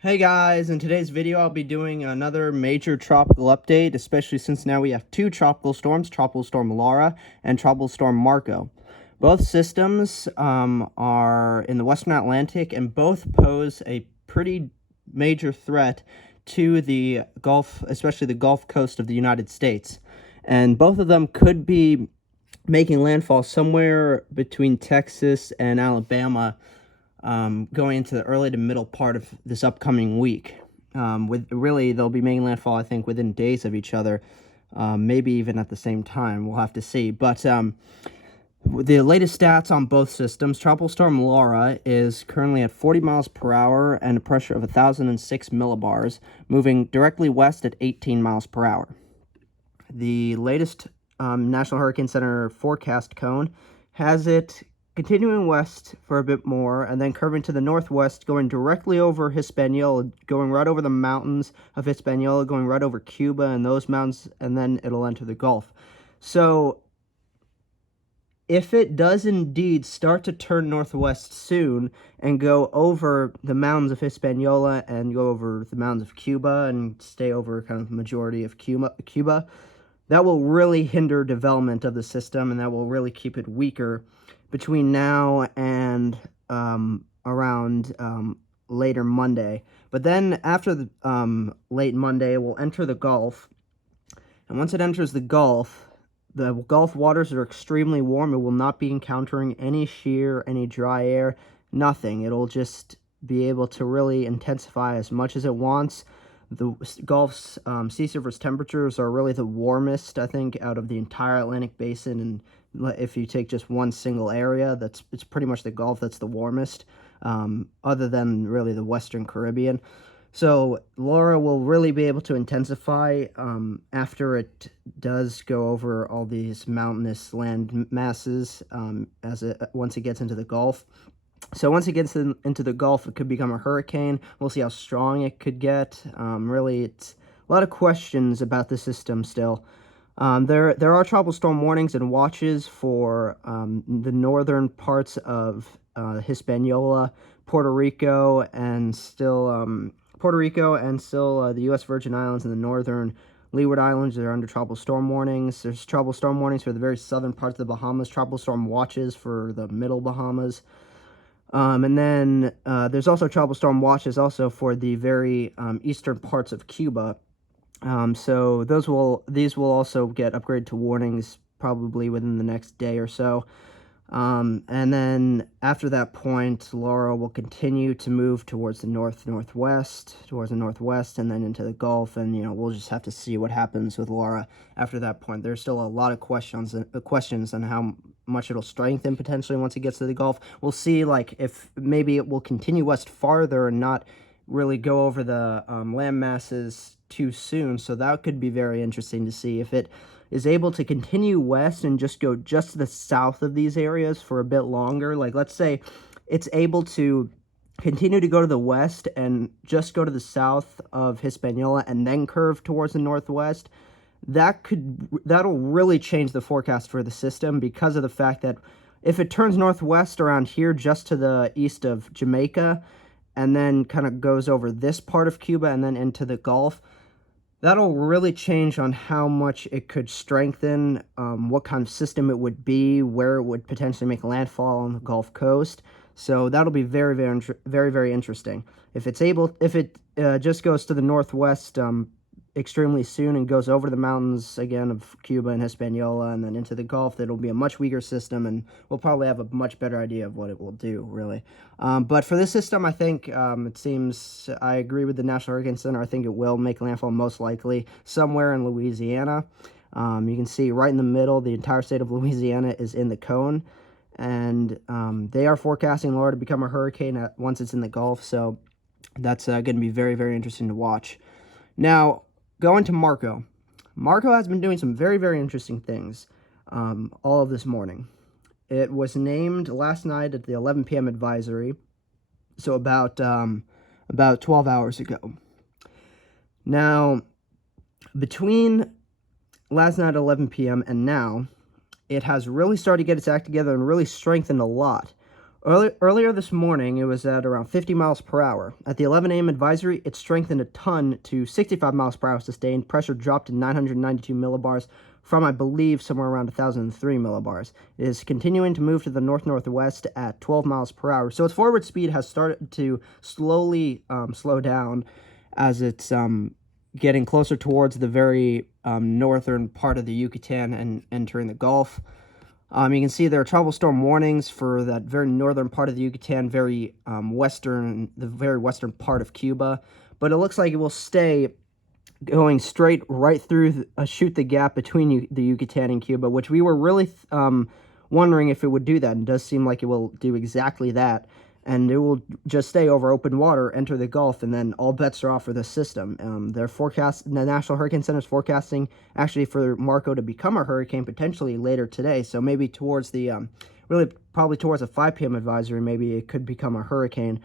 Hey guys, in today's video I'll be doing another major tropical update, especially since now we have two tropical storms, Tropical Storm Laura and Tropical Storm Marco. Both systems are in the Western Atlantic and both pose a pretty major threat to the Gulf, especially the Gulf Coast of the United States. And both of them could be making landfall somewhere between Texas and Alabama, going into the early to middle part of this upcoming week. They'll be making landfall, I think, within days of each other, maybe even at the same time. We'll have to see. But the latest stats on both systems: Tropical Storm Laura is currently at 40 miles per hour and a pressure of 1,006 millibars, moving directly west at 18 miles per hour. The latest National Hurricane Center forecast cone has it continuing west for a bit more, and then curving to the northwest, going directly over Hispaniola, going right over the mountains of Hispaniola, going right over Cuba and those mountains, and then it'll enter the Gulf. So, if it does indeed start to turn northwest soon and go over the mountains of Hispaniola and go over the mountains of Cuba and stay over kind of the majority of Cuba, that will really hinder development of the system, and that will really keep it weaker between now and around later Monday. But then after the late Monday, it will enter the Gulf. And once it enters the Gulf waters are extremely warm. It will not be encountering any shear, any dry air, nothing. It'll just be able to really intensify as much as it wants. The Gulf's sea surface temperatures are really the warmest, I think, out of the entire Atlantic basin. And if you take just one single area, it's pretty much the Gulf that's the warmest, other than really the Western Caribbean. So Laura will really be able to intensify after it does go over all these mountainous land masses once it gets into the Gulf. So once it gets into the Gulf, it could become a hurricane. We'll see how strong it could get. Really, it's a lot of questions about the system still. There are tropical storm warnings and watches for the northern parts of Hispaniola, Puerto Rico, and still the U.S. Virgin Islands and the northern Leeward Islands are under tropical storm warnings. There's tropical storm warnings for the very southern parts of the Bahamas, tropical storm watches for the middle Bahamas. And then there's also tropical storm watches also for the very eastern parts of Cuba. So these will also get upgraded to warnings probably within the next day or so. And then after that point, Laura will continue to move towards the northwest, and then into the Gulf. And we'll just have to see what happens with Laura after that point. There's still a lot of questions on how much it'll strengthen potentially once it gets to the Gulf. We'll see, like, if maybe it will continue west farther and not really go over the land masses too soon. So that could be very interesting to see if it is able to continue west and just go just to the south of these areas for a bit longer. Like, let's say it's able to continue to go to the west and just go to the south of Hispaniola and then curve towards the northwest. That'll really change the forecast for the system, because of the fact that if it turns northwest around here just to the east of Jamaica and then kind of goes over this part of Cuba and then into the Gulf, that'll really change on how much it could strengthen, what kind of system it would be, where it would potentially make landfall on the Gulf Coast. So that'll be very, very interesting. If it just goes to the northwest extremely soon and goes over the mountains again of Cuba and Hispaniola and then into the Gulf, it'll be a much weaker system, and we'll probably have a much better idea of what it will do, really. But for this system, I think it seems, I agree with the National Hurricane Center. I think it will make landfall most likely somewhere in Louisiana. You can see right in the middle, the entire state of Louisiana is in the cone, and they are forecasting Laura to become a hurricane once it's in the Gulf, so that's going to be very, very interesting to watch. Now, going to Marco. Marco has been doing some very, very interesting things all of this morning. It was named last night at the 11 p.m. advisory, so about 12 hours ago. Now, between last night at 11 p.m. and now, it has really started to get its act together and really strengthened a lot. Earlier this morning, it was at around 50 miles per hour. At the 11 a.m. advisory, it strengthened a ton to 65 miles per hour sustained. Pressure dropped to 992 millibars from, I believe, somewhere around 1,003 millibars. It is continuing to move to the north-northwest at 12 miles per hour. So its forward speed has started to slowly slow down as it's getting closer towards the very northern part of the Yucatan and entering the Gulf. You can see there are tropical storm warnings for that very northern part of the Yucatan, the very western part of Cuba. But it looks like it will stay going straight right through, shoot the gap between the Yucatan and Cuba, which we were really wondering if it would do that. And it does seem like it will do exactly that. And it will just stay over open water, enter the Gulf, and then all bets are off for this system. The National Hurricane Center is forecasting actually for Marco to become a hurricane potentially later today. So maybe towards the, probably towards a 5 p.m. advisory, maybe it could become a hurricane.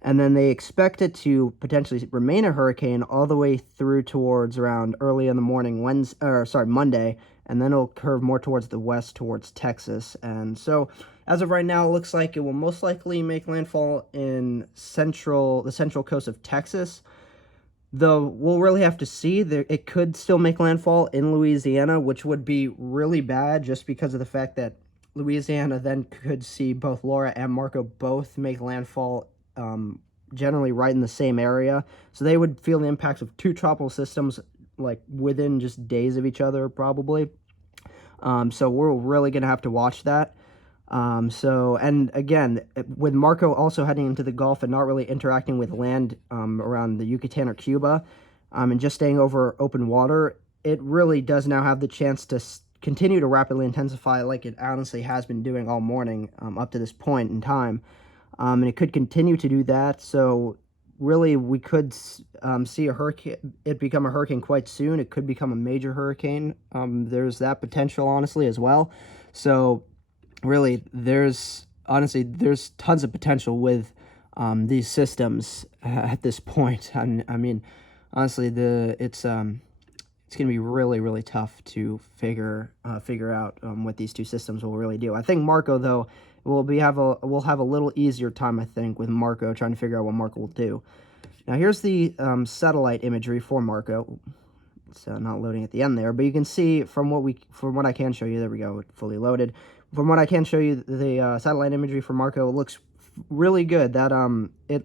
And then they expect it to potentially remain a hurricane all the way through towards around early in the morning, Monday, and then it'll curve more towards the west, towards Texas. And so, as of right now, it looks like it will most likely make landfall in the central coast of Texas. Though we'll really have to see. It could still make landfall in Louisiana, which would be really bad just because of the fact that Louisiana then could see both Laura and Marco both make landfall generally right in the same area. So they would feel the impacts of two tropical systems like within just days of each other probably. So we're really going to have to watch that. And again, with Marco also heading into the Gulf and not really interacting with land around the Yucatan or Cuba, and just staying over open water, it really does now have the chance to continue to rapidly intensify like it honestly has been doing all morning up to this point in time. And it could continue to do that. So really, we could see it become a hurricane quite soon. It could become a major hurricane. There's that potential, honestly, as well. So really, there's tons of potential with these systems at this point. I mean, honestly, it's going to be really, really tough to figure out what these two systems will really do. I think Marco, though, we'll have a little easier time, I think, with Marco, trying to figure out what Marco will do. Now, here's the satellite imagery for Marco. It's not loading at the end there, but you can see from what I can show you. There we go, fully loaded. From what I can show you, the satellite imagery for Marco looks really good. That it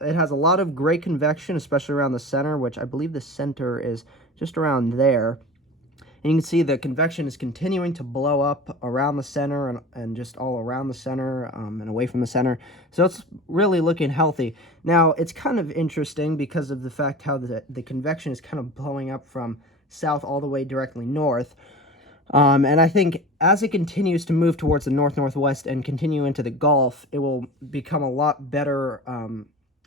has a lot of great convection, especially around the center, which I believe the center is just around there. And you can see the convection is continuing to blow up around the center and just all around the center and away from the center. So it's really looking healthy. Now, it's kind of interesting because of the fact how the convection is kind of blowing up from south all the way directly north. And I think as it continues to move towards the north-northwest and continue into the Gulf, it will become a lot better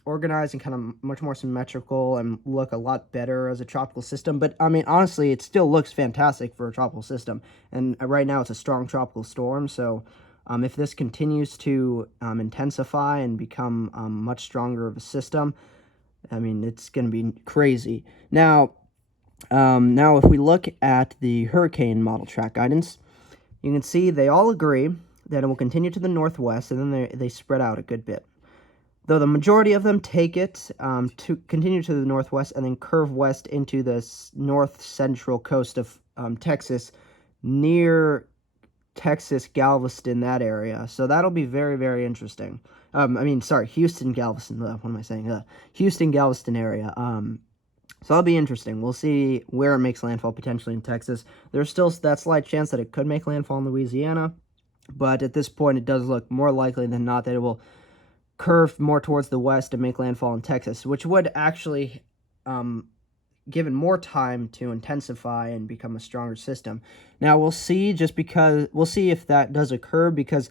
organized and kind of much more symmetrical and look a lot better as a tropical system. But I mean, honestly, it still looks fantastic for a tropical system. And right now it's a strong tropical storm. So if this continues to intensify and become much stronger of a system, I mean, it's going to be crazy. Now, if we look at the hurricane model track guidance, you can see they all agree that it will continue to the northwest, and then they spread out a good bit. Though the majority of them take it to continue to the northwest and then curve west into the north-central coast of Texas, near Texas-Galveston, that area. So that'll be very, very interesting. Houston-Galveston. What am I saying? Houston-Galveston area. So that'll be interesting. We'll see where it makes landfall potentially in Texas. There's still that slight chance that it could make landfall in Louisiana, but at this point it does look more likely than not that it will curve more towards the west and make landfall in Texas, which would actually give it more time to intensify and become a stronger system. Now we'll see if that does occur, because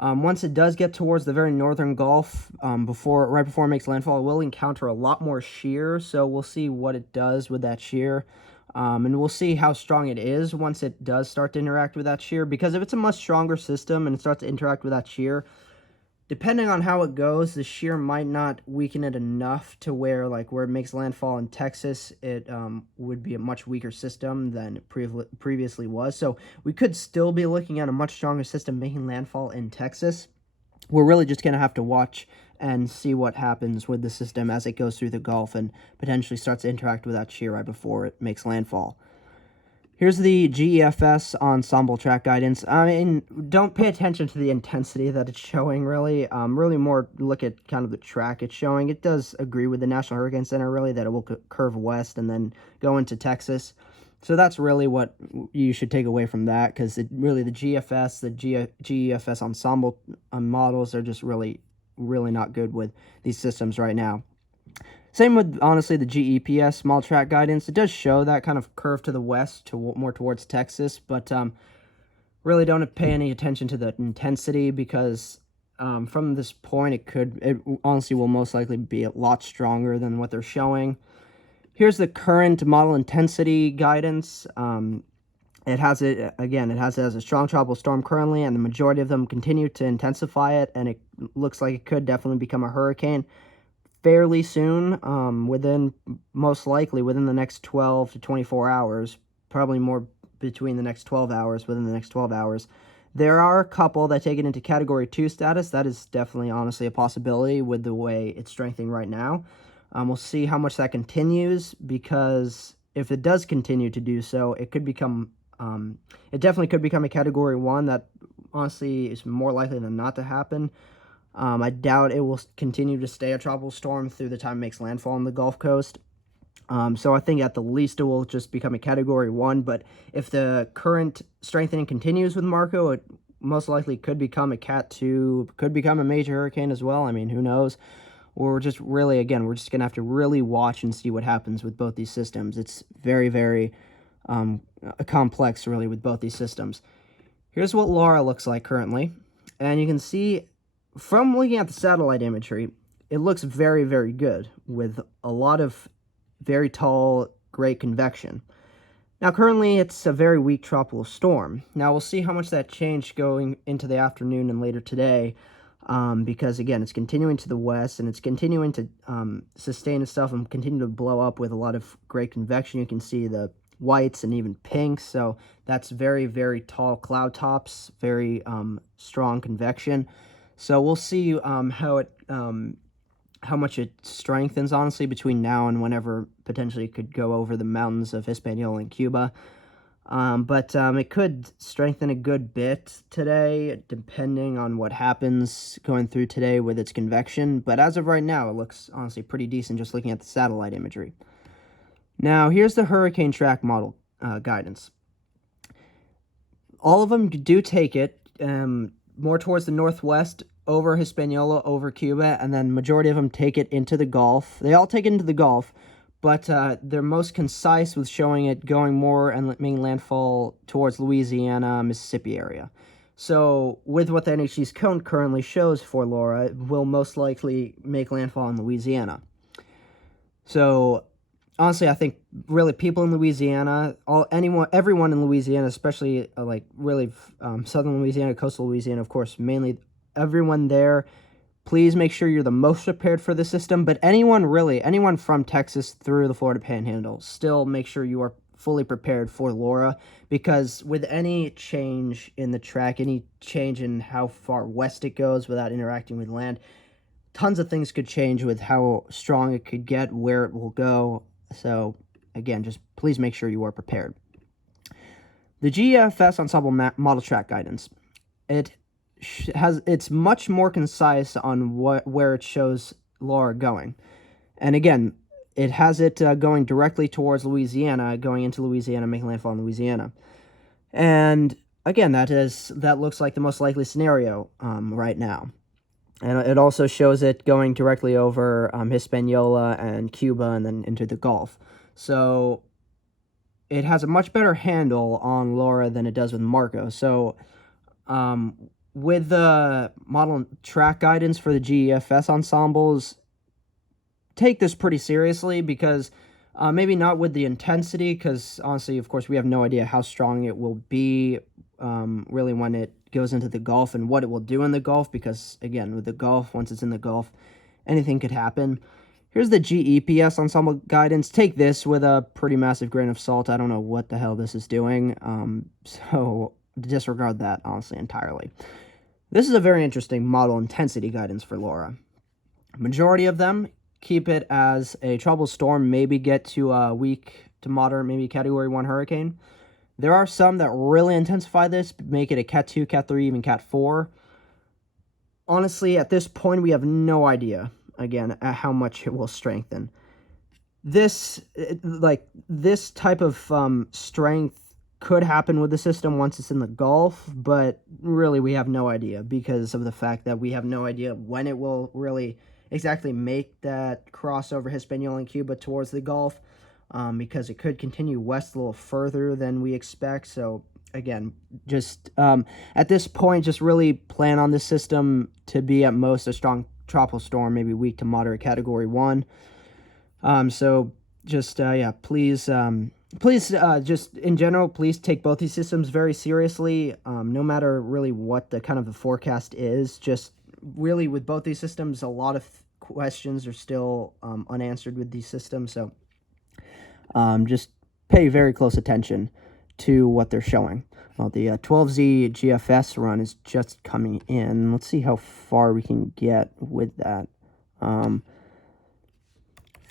once it does get towards the very northern Gulf, right before it makes landfall, it will encounter a lot more shear. So we'll see what it does with that shear, and we'll see how strong it is once it does start to interact with that shear. Because if it's a much stronger system and it starts to interact with that shear, depending on how it goes, the shear might not weaken it enough to where it makes landfall in Texas, it would be a much weaker system than it previously was. So we could still be looking at a much stronger system making landfall in Texas. we're really just going to have to watch and see what happens with the system as it goes through the Gulf and potentially starts to interact with that shear right before it makes landfall. Here's the GEFS ensemble track guidance. I mean, don't pay attention to the intensity that it's showing, really. Really more look at kind of the track it's showing. It does agree with the National Hurricane Center, really, that it will curve west and then go into Texas. So that's really what you should take away from that, because really the GFS, the GEFS ensemble models are just really not good with these systems right now. Same with, honestly, the GEPS small track guidance. It does show that kind of curve to the west, more towards Texas, but really don't pay any attention to the intensity, because from this point, it honestly will most likely be a lot stronger than what they're showing. Here's the current model intensity guidance. It has it as a strong tropical storm currently, and the majority of them continue to intensify it, and it looks like it could definitely become a hurricane fairly soon, most likely within the next 12 to 24 hours, probably more between the next 12 hours, within the next 12 hours. There are a couple that take it into Category 2 status. That is definitely, honestly, a possibility with the way it's strengthening right now. We'll see how much that continues, because if it does continue to do so, it could become, it definitely could become a Category 1. That, honestly, is more likely than not to happen. I doubt it will continue to stay a tropical storm through the time it makes landfall on the Gulf Coast. So I think at the least it will just become a Category 1, but if the current strengthening continues with Marco, it most likely could become a Cat 2, could become a major hurricane as well. I mean, who knows? We're just really, we're just going to have to really watch and see what happens with both these systems. It's very, very complex, really, with both these systems. Here's what Laura looks like currently, and you can see from looking at the satellite imagery, it looks very, very good, with a lot of very tall, great convection. Now, currently, it's a very weak tropical storm. Now, we'll see how much that changed going into the afternoon and later today, because, again, it's continuing to the west, and it's continuing to sustain itself and continue to blow up with a lot of great convection. You can see the whites and even pinks, so that's very, very tall cloud tops, very strong convection. So we'll see how much it strengthens, honestly, between now and whenever potentially it could go over the mountains of Hispaniola and Cuba. But it could strengthen a good bit today, depending on what happens going through today with its convection. But as of right now, it looks, honestly, pretty decent just looking at the satellite imagery. Now, here's the hurricane track model guidance. All of them do take it more towards the northwest, over Hispaniola, over Cuba, and then majority of them take it into the Gulf. They all take it into the Gulf, but they're most concise with showing it going more and making landfall towards Louisiana, Mississippi area. So with what the NHC's cone currently shows for Laura, it will most likely make landfall in Louisiana. So honestly, I think really people in Louisiana, everyone in Louisiana, especially southern Louisiana, coastal Louisiana, of course, mainly everyone there, please make sure you're the most prepared for the system. But anyone from Texas through the Florida Panhandle, still make sure you are fully prepared for Laura, because with any change in the track, any change in how far west it goes without interacting with land, tons of things could change with how strong it could get, where it will go. So again, just please make sure you are prepared. The GFS ensemble model track guidance, it's much more concise on where it shows Laura going. And again, it has it going directly towards Louisiana, going into Louisiana, making landfall in Louisiana. And again, that looks like the most likely scenario right now. And it also shows it going directly over Hispaniola and Cuba and then into the Gulf. So it has a much better handle on Laura than it does with Marco. So with the model track guidance for the GEFS ensembles, take this pretty seriously, because maybe not with the intensity, because honestly, of course, we have no idea how strong it will be really when it goes into the Gulf and what it will do in the Gulf, because again, with the Gulf, once it's in the Gulf, anything could happen. Here's the GEPS ensemble guidance. Take this with a pretty massive grain of salt. I don't know what the hell this is doing, so disregard that, honestly, entirely. This is a very interesting model intensity guidance for Laura. Majority of them keep it as a tropical storm, maybe get to a weak to moderate, maybe Category 1 hurricane. There are some that really intensify this, make it a Cat 2, Cat 3, even Cat 4. Honestly, at this point, we have no idea, again, at how much it will strengthen. This type of strength could happen with the system once it's in the Gulf, but really we have no idea because of the fact that we have no idea when it will really exactly make that crossover Hispaniola and Cuba towards the Gulf, because it could continue west a little further than we expect. So again, just at this point, just really plan on this system to be at most a strong tropical storm, maybe weak to moderate Category 1. So just, yeah, please, just in general, please take both these systems very seriously. No matter really what the kind of the forecast is, just really with both these systems, a lot of questions are still unanswered with these systems. So just pay very close attention to what they're showing. Well, the 12Z GFS run is just coming in. Let's see how far we can get with that. If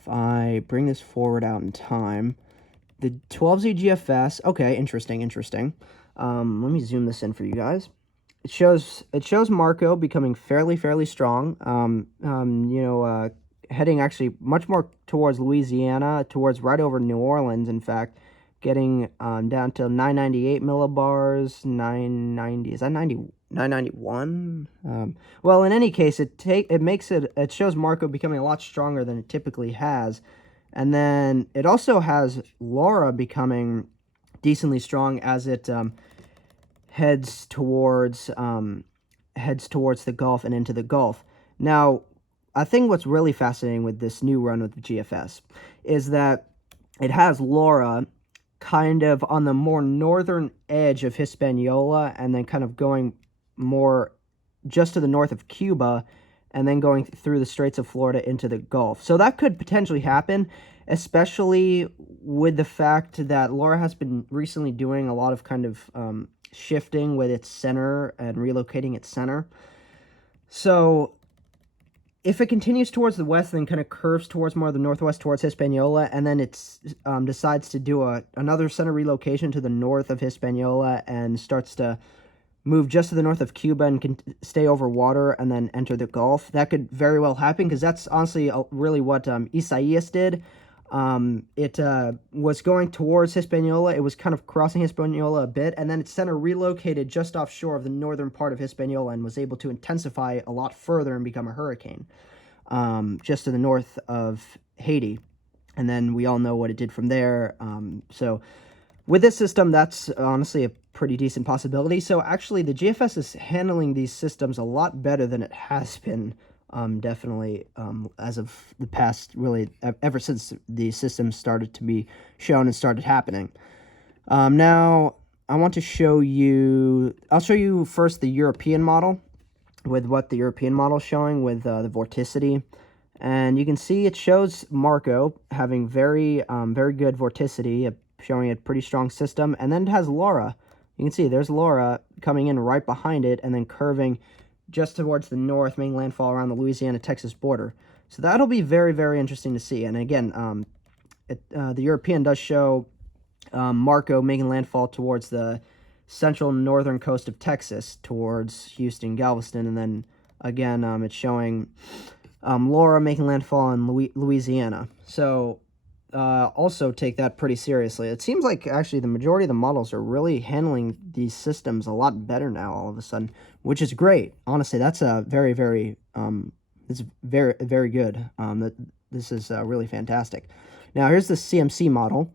I bring this forward out in time, the 12Z GFS, okay, interesting. Let me zoom this in for you guys. It shows Marco becoming fairly strong. Heading actually much more towards Louisiana, towards right over New Orleans, in fact, getting down to 998 millibars, 990, is that 991? Well, in any case, it shows Marco becoming a lot stronger than it typically has. And then it also has Laura becoming decently strong as it heads towards the Gulf and into the Gulf. Now, I think what's really fascinating with this new run with the GFS is that it has Laura kind of on the more northern edge of Hispaniola and then kind of going more just to the north of Cuba and then going through the Straits of Florida into the Gulf. So that could potentially happen, especially with the fact that Laura has been recently doing a lot of kind of shifting with its center and relocating its center. So if it continues towards the west and then kind of curves towards more of the northwest towards Hispaniola, and then it decides to do another center relocation to the north of Hispaniola and starts to move just to the north of Cuba and can stay over water and then enter the Gulf, that could very well happen, because that's honestly really what Isaias did. It was going towards Hispaniola. It was kind of crossing Hispaniola a bit, and then its center relocated just offshore of the northern part of Hispaniola and was able to intensify a lot further and become a hurricane, just to the north of Haiti. And then we all know what it did from there. So with this system, that's honestly a pretty decent possibility. So actually, the GFS is handling these systems a lot better than it has been. Definitely, as of the past, really, ever since the system started to be shown and started happening. Now, I want to show you, I'll show you first the European model, with what the European model is showing with the vorticity. And you can see it shows Marco having very good vorticity, showing a pretty strong system. And then it has Laura. You can see there's Laura coming in right behind it and then curving just towards the north, making landfall around the Louisiana-Texas border. So that'll be very interesting to see. And again, the European does show Marco making landfall towards the central northern coast of Texas, towards Houston-Galveston. And then, again, it's showing Laura making landfall in Louisiana. So also take that pretty seriously. It seems like actually the majority of the models are really handling these systems a lot better now all of a sudden, which is great. Honestly, that's a very it's very good. This is really fantastic. Now here's the CMC model.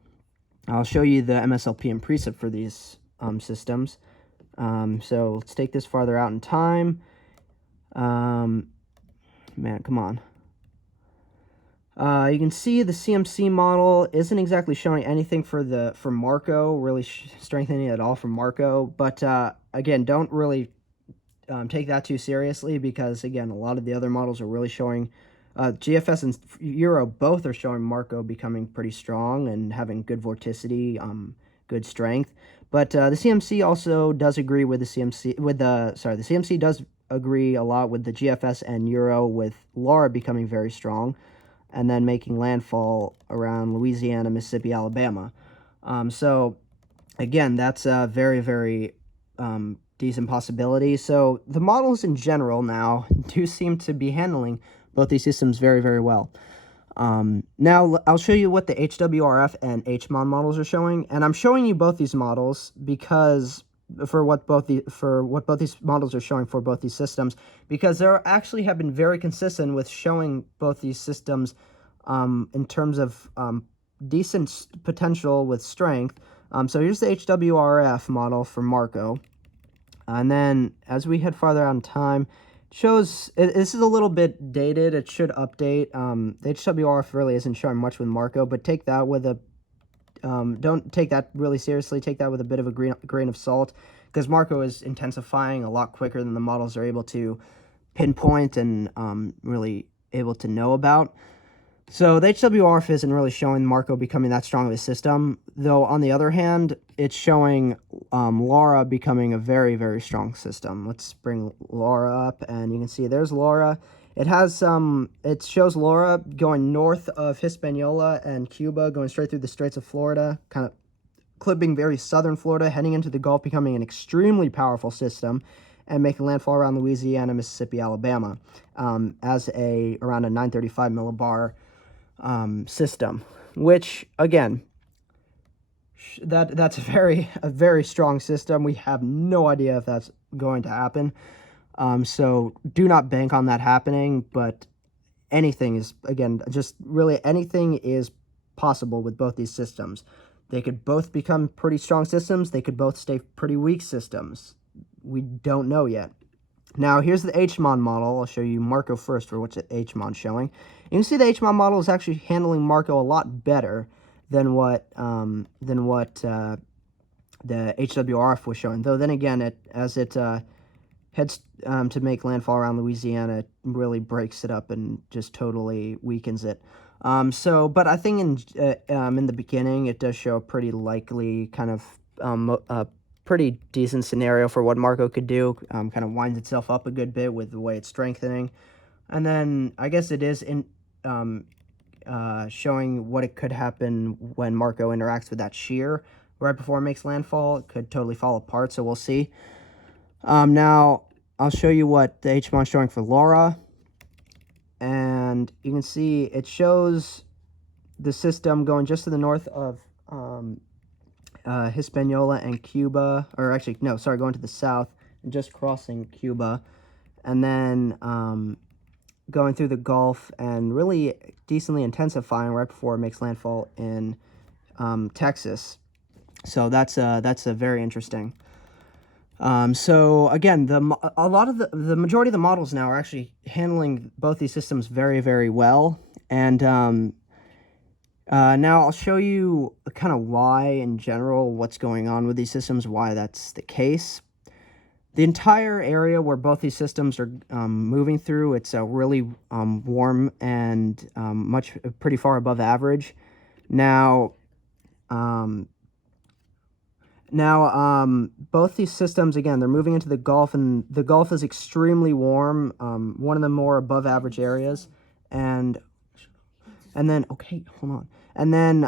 I'll show you the MSLP and preset for these systems. So let's take this farther out in time. Man, come on. You can see the CMC model isn't exactly showing anything for Marco, really strengthening it at all for Marco. But again, don't really take that too seriously, because again, a lot of the other models are really showing GFS and Euro both are showing Marco becoming pretty strong and having good vorticity, good strength. But the CMC also does agree with the CMC the CMC does agree a lot with the GFS and Euro, with Laura becoming very strong and then making landfall around Louisiana, Mississippi, Alabama. So again, that's a very, very decent possibility. So the models in general now do seem to be handling both these systems very, very well. Now I'll show you what the HWRF and HMON models are showing, and I'm showing you both these models because for what both these models are showing for both these systems, because they actually have been very consistent with showing both these systems in terms of decent potential with strength. So here's the HWRF model for Marco, and then as we head farther out in time, shows this is a little bit dated. It should update. The HWRF really isn't showing much with Marco, but take that with a don't take that really seriously. Take that with a bit of a grain of salt, because Marco is intensifying a lot quicker than the models are able to pinpoint and really able to know about. So the HWRF isn't really showing Marco becoming that strong of a system, though on the other hand, it's showing Laura becoming a very, very strong system. Let's bring Laura up, and you can see there's Laura. It has it shows Laura going north of Hispaniola and Cuba, going straight through the Straits of Florida, kind of clipping very southern Florida, heading into the Gulf, becoming an extremely powerful system, and making landfall around Louisiana, Mississippi, Alabama, as around a 935 millibar system, which again, that's a very strong system. We have no idea if that's going to happen. So do not bank on that happening, but anything is, again, just really anything is possible with both these systems. They could both become pretty strong systems. They could both stay pretty weak systems. We don't know yet. Now, here's the HMON model. I'll show you Marco first for what's HMON showing. You can see the HMON model is actually handling Marco a lot better than what the HWRF was showing. Though then again, as it heads to make landfall around Louisiana, it really breaks it up and just totally weakens it. But I think in the beginning, it does show a pretty likely kind of pretty decent scenario for what Marco could do. Kind of winds itself up a good bit with the way it's strengthening. And then I guess it is showing what it could happen when Marco interacts with that shear right before it makes landfall. It could totally fall apart, so we'll see. Now, I'll show you what the HMON is showing for Laura. And you can see it shows the system going just to the north of Hispaniola and Cuba. Or actually, no, sorry, going to the south and just crossing Cuba. And then going through the Gulf and really decently intensifying right before it makes landfall in Texas. So that's a very interesting. So again, the majority of the models now are actually handling both these systems very, very well. And now I'll show you kind of why in general, what's going on with these systems, why that's the case. The entire area where both these systems are moving through, it's really warm and pretty far above average. Now, both these systems, again, they're moving into the Gulf, and the Gulf is extremely warm, one of the more above average areas, and then, okay, hold on, and then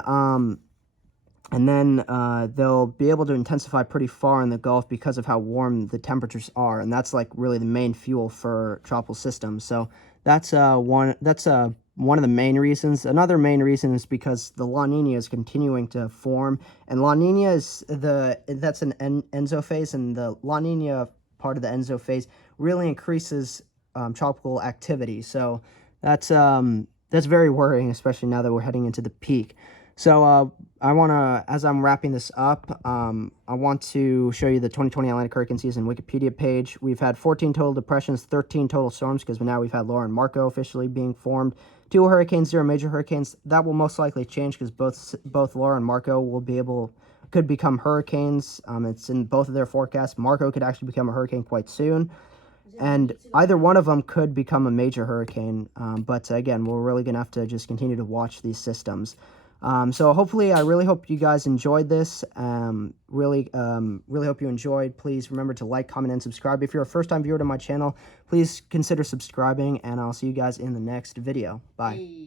they'll be able to intensify pretty far in the Gulf because of how warm the temperatures are, and that's like really the main fuel for tropical systems. So that's one of the main reasons. Another main reason is because the La Nina is continuing to form, and La Nina is that's an enso phase, and the La Nina part of the enso phase really increases tropical activity. So that's very worrying, especially now that we're heading into the peak. So I want to, as I'm wrapping this up, I want to show you the 2020 Atlantic hurricane season Wikipedia page. We've had 14 total depressions, 13 total storms, because now we've had Laura and Marco officially being formed. 2 hurricanes, 0 major hurricanes. That will most likely change because both Laura and Marco could become hurricanes. It's in both of their forecasts. Marco could actually become a hurricane quite soon, and either one of them could become a major hurricane. But again, we're really gonna have to just continue to watch these systems. So hopefully, I really hope you guys enjoyed this. Really hope you enjoyed. Please remember to like, comment, and subscribe. If you're a first-time viewer to my channel, please consider subscribing, and I'll see you guys in the next video. Bye.